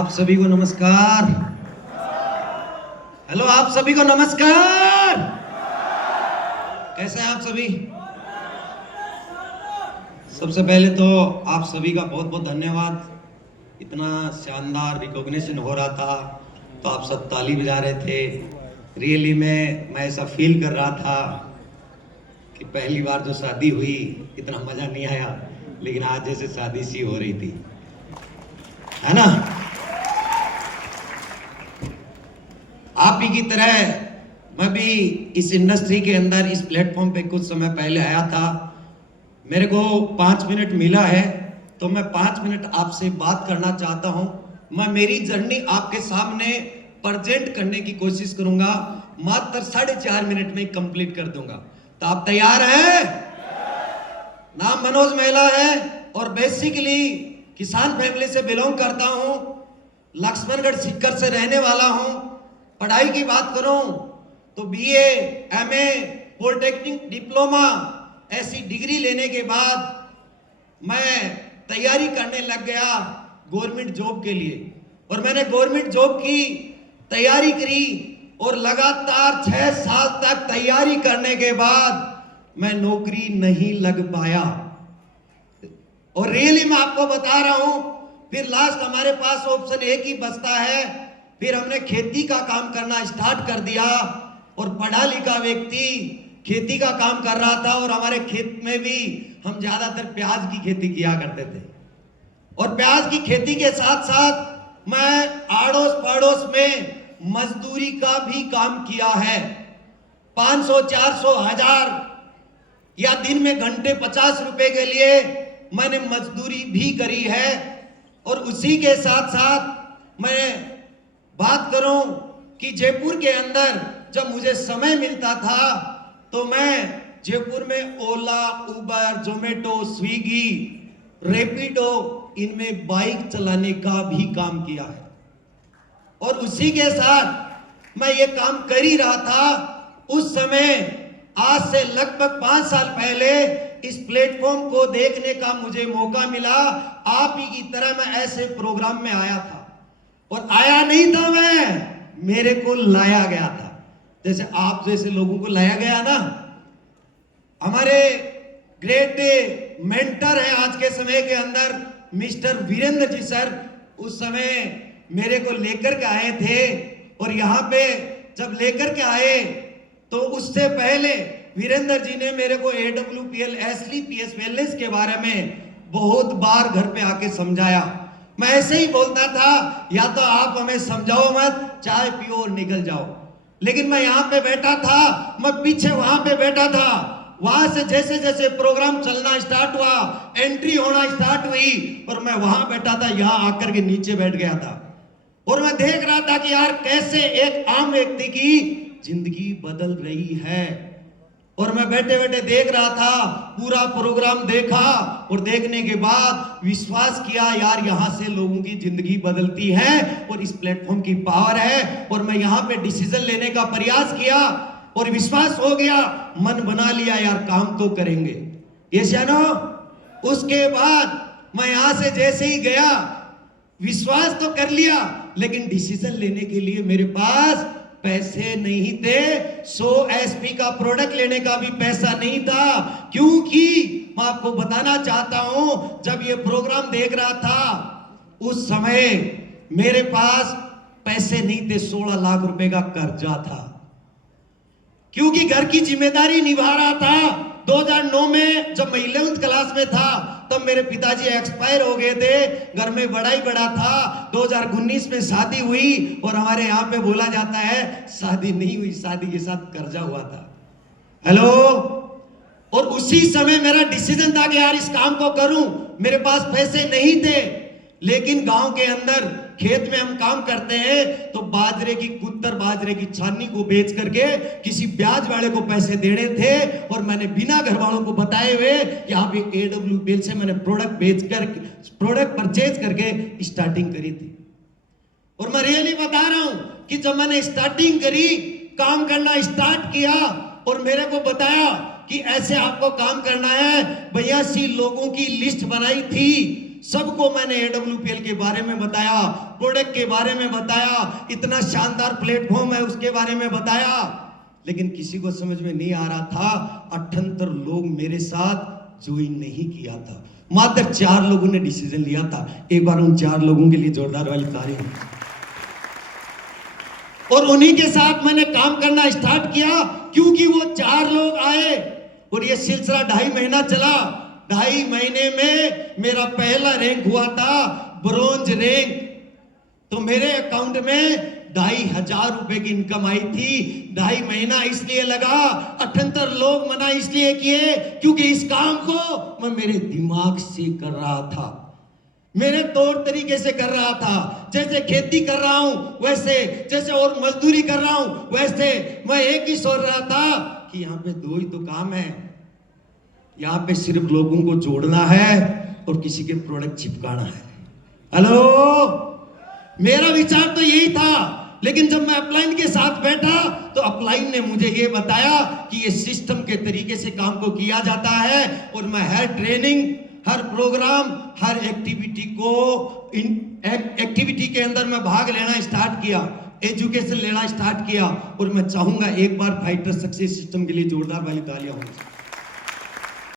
आप सभी को नमस्कार। हेलो, आप सभी को नमस्कार। कैसे हैं आप सभी? सबसे पहले तो आप सभी का बहुत बहुत धन्यवाद। इतना शानदार रिकॉग्निशन हो रहा था तो आप सब ताली बजा रहे थे। रियली मैं ऐसा फील कर रहा था कि पहली बार जो शादी हुई इतना मजा नहीं आया, लेकिन आज जैसे शादी सी हो रही थी, है ना? आप ही की तरह मैं भी इस इंडस्ट्री के अंदर इस प्लेटफॉर्म पे कुछ समय पहले आया था। मेरे को 5 मिनट मिला है तो मैं 5 मिनट आपसे बात करना चाहता हूं। मैं मेरी जर्नी आपके सामने प्रेजेंट करने की कोशिश करूंगा। मात्र 4.5 मिनट में कंप्लीट कर दूंगा। तो आप तैयार हैं? नाम मनोज महिला है और बेसिकली किसान फैमिली से बिलोंग करता हूं। लक्ष्मणगढ़ सीकर से रहने वाला हूं। पढ़ाई की बात करूं तो बीए, एमए, पॉलिटेक्निक, डिप्लोमा ऐसी डिग्री लेने के बाद मैं तैयारी करने लग गया गवर्नमेंट जॉब के लिए। और मैंने गवर्नमेंट जॉब की तैयारी करी और लगातार 6 साल तक तैयारी करने के बाद मैं नौकरी नहीं लग पाया। और रियली मैं आपको बता रहा हूं, फिर लास्ट हमारे पास ऑप्शन एक ही बचता है। फिर हमने खेती का काम करना स्टार्ट कर दिया और पढ़ा लिखा व्यक्ति खेती का काम कर रहा था। और हमारे खेत में भी हम ज्यादातर प्याज की खेती किया करते थे। और प्याज की खेती के साथ साथ मैं आड़ोस पड़ोस में मजदूरी का भी काम किया है। 500, 400, 1000 या दिन में घंटे 50 रुपए के लिए मैंने मजदूरी भी करी है। और उसी के साथ साथ मैं बात करूं कि जयपुर के अंदर जब मुझे समय मिलता था तो मैं जयपुर में ओला, उबर, जोमेटो, स्विगी, रैपिडो इनमें बाइक चलाने का भी काम किया है। और उसी के साथ मैं ये काम कर ही रहा था। उस समय आज से लगभग 5 साल पहले इस प्लेटफॉर्म को देखने का मुझे मौका मिला। आप ही की तरह मैं ऐसे प्रोग्राम में आया था। और आया नहीं था मैं, मेरे को लाया गया था। जैसे आप जैसे लोगों को लाया गया ना। हमारे ग्रेट मेंटर हैं आज के समय के अंदर मिस्टर वीरेंद्र जी सर। उस समय मेरे को लेकर के आए थे। और यहाँ पे जब लेकर के आए तो उससे पहले वीरेंद्र जी ने मेरे को AWPL, SLPS, वेलनेस के बारे में बहुत बार घर पे आके समझाया। मैं ऐसे ही बोलता था, या तो आप हमें समझाओ मत, चाय पियो और निकल जाओ। लेकिन मैं यहाँ पे बैठा था, मैं पीछे वहां पे बैठा था। वहां से जैसे जैसे प्रोग्राम चलना स्टार्ट हुआ, एंट्री होना स्टार्ट हुई और मैं वहां बैठा था, यहाँ आकर के नीचे बैठ गया था। और मैं देख रहा था कि यार कैसे एक आम व्यक्ति की जिंदगी बदल रही है। और मैं बैठे बैठे देख रहा था, पूरा प्रोग्राम देखा और देखने के बाद विश्वास किया, यार यहाँ से लोगों की जिंदगी बदलती है और इस प्लेटफॉर्म की पावर है। और मैं यहाँ पे डिसीजन लेने का प्रयास किया और विश्वास हो गया, मन बना लिया, यार काम तो करेंगे। ये जानो, उसके बाद मैं यहाँ से जैसे ही गया, विश्वास तो कर लिया, लेकिन डिसीजन लेने के लिए मेरे पास पैसे नहीं थे। 100 SP का प्रोडक्ट लेने का भी पैसा नहीं था। क्योंकि मैं आपको बताना चाहता हूं, जब ये प्रोग्राम देख रहा था उस समय मेरे पास पैसे नहीं थे। 16 लाख रुपए का कर्जा था। क्योंकि घर की जिम्मेदारी निभा रहा था। 2009 में जब मैं 11th क्लास में था तब मेरे पिताजी एक्सपायर हो गए थे। घर में बड़ा ही बड़ा था। 2019 में शादी हुई और हमारे यहाँ पे बोला जाता है शादी नहीं हुई, शादी के साथ कर्जा हुआ था। हेलो। और उसी समय मेरा डिसीजन था कि यार इस काम को करूं। मेरे पास पैसे नहीं थे, लेकिन गांव के अंदर खेत में हम काम करते हैं तो बाजरे की कुत्तर, बाजरे की छानी को बेच करके किसी ब्याज वाले को पैसे देने थे। और मैंने बिना घर वालों को बताए हुए यहाँ पे AWPL से मैंने प्रोडक्ट परचेज करके स्टार्टिंग करी थी। और मैं रियली बता रहा हूं कि जब मैंने स्टार्टिंग करी, काम करना स्टार्ट किया और मेरे को बताया कि ऐसे आपको काम करना है, 82 लोगों की लिस्ट बनाई थी। सबको मैंने AWPL के बारे में बताया, प्रोडक्ट के बारे में बताया, इतना शानदार प्लेटफॉर्म है उसके बारे में बताया, लेकिन किसी को समझ में नहीं आ रहा था। 78 लोग मेरे साथ ज्वाइन नहीं किया था, मात्र 4 लोगों ने डिसीजन लिया था। एक बार उन 4 लोगों के लिए जोरदार वाली तारीफ। और उन्हीं के साथ मैंने काम करना स्टार्ट किया, क्योंकि वो 4 लोग आए और ये सिलसिला 2.5 महीना चला। 2.5 महीने में मेरा पहला रैंक हुआ था ब्रॉन्ज रैंक। तो मेरे अकाउंट में 2,500 रुपए की इनकम आई थी। 2.5 महीना इसलिए लगा, 78 लोग मना इसलिए किए क्योंकि इस काम को मैं मेरे दिमाग से कर रहा था, मेरे तौर तरीके से कर रहा था। जैसे खेती कर रहा हूं वैसे, जैसे और मजदूरी कर रहा हूं वैसे। मैं एक ही सोच रहा था कि यहाँ पे 2 ही तो काम है, यहाँ पे सिर्फ लोगों को जोड़ना है और किसी के प्रोडक्ट चिपकाना है। हेलो, मेरा विचार तो यही था। लेकिन जब मैं अपलाइन के साथ बैठा तो अपलाइन ने मुझे ये बताया कि ये सिस्टम के तरीके से काम को किया जाता है। और मैं हर ट्रेनिंग, हर प्रोग्राम, हर एक्टिविटी के अंदर मैं भाग लेना स्टार्ट किया, एजुकेशन लेना स्टार्ट किया। और मैं चाहूंगा एक बार फाइटर सक्सेस सिस्टम के लिए जोरदार वाली तालियां हों।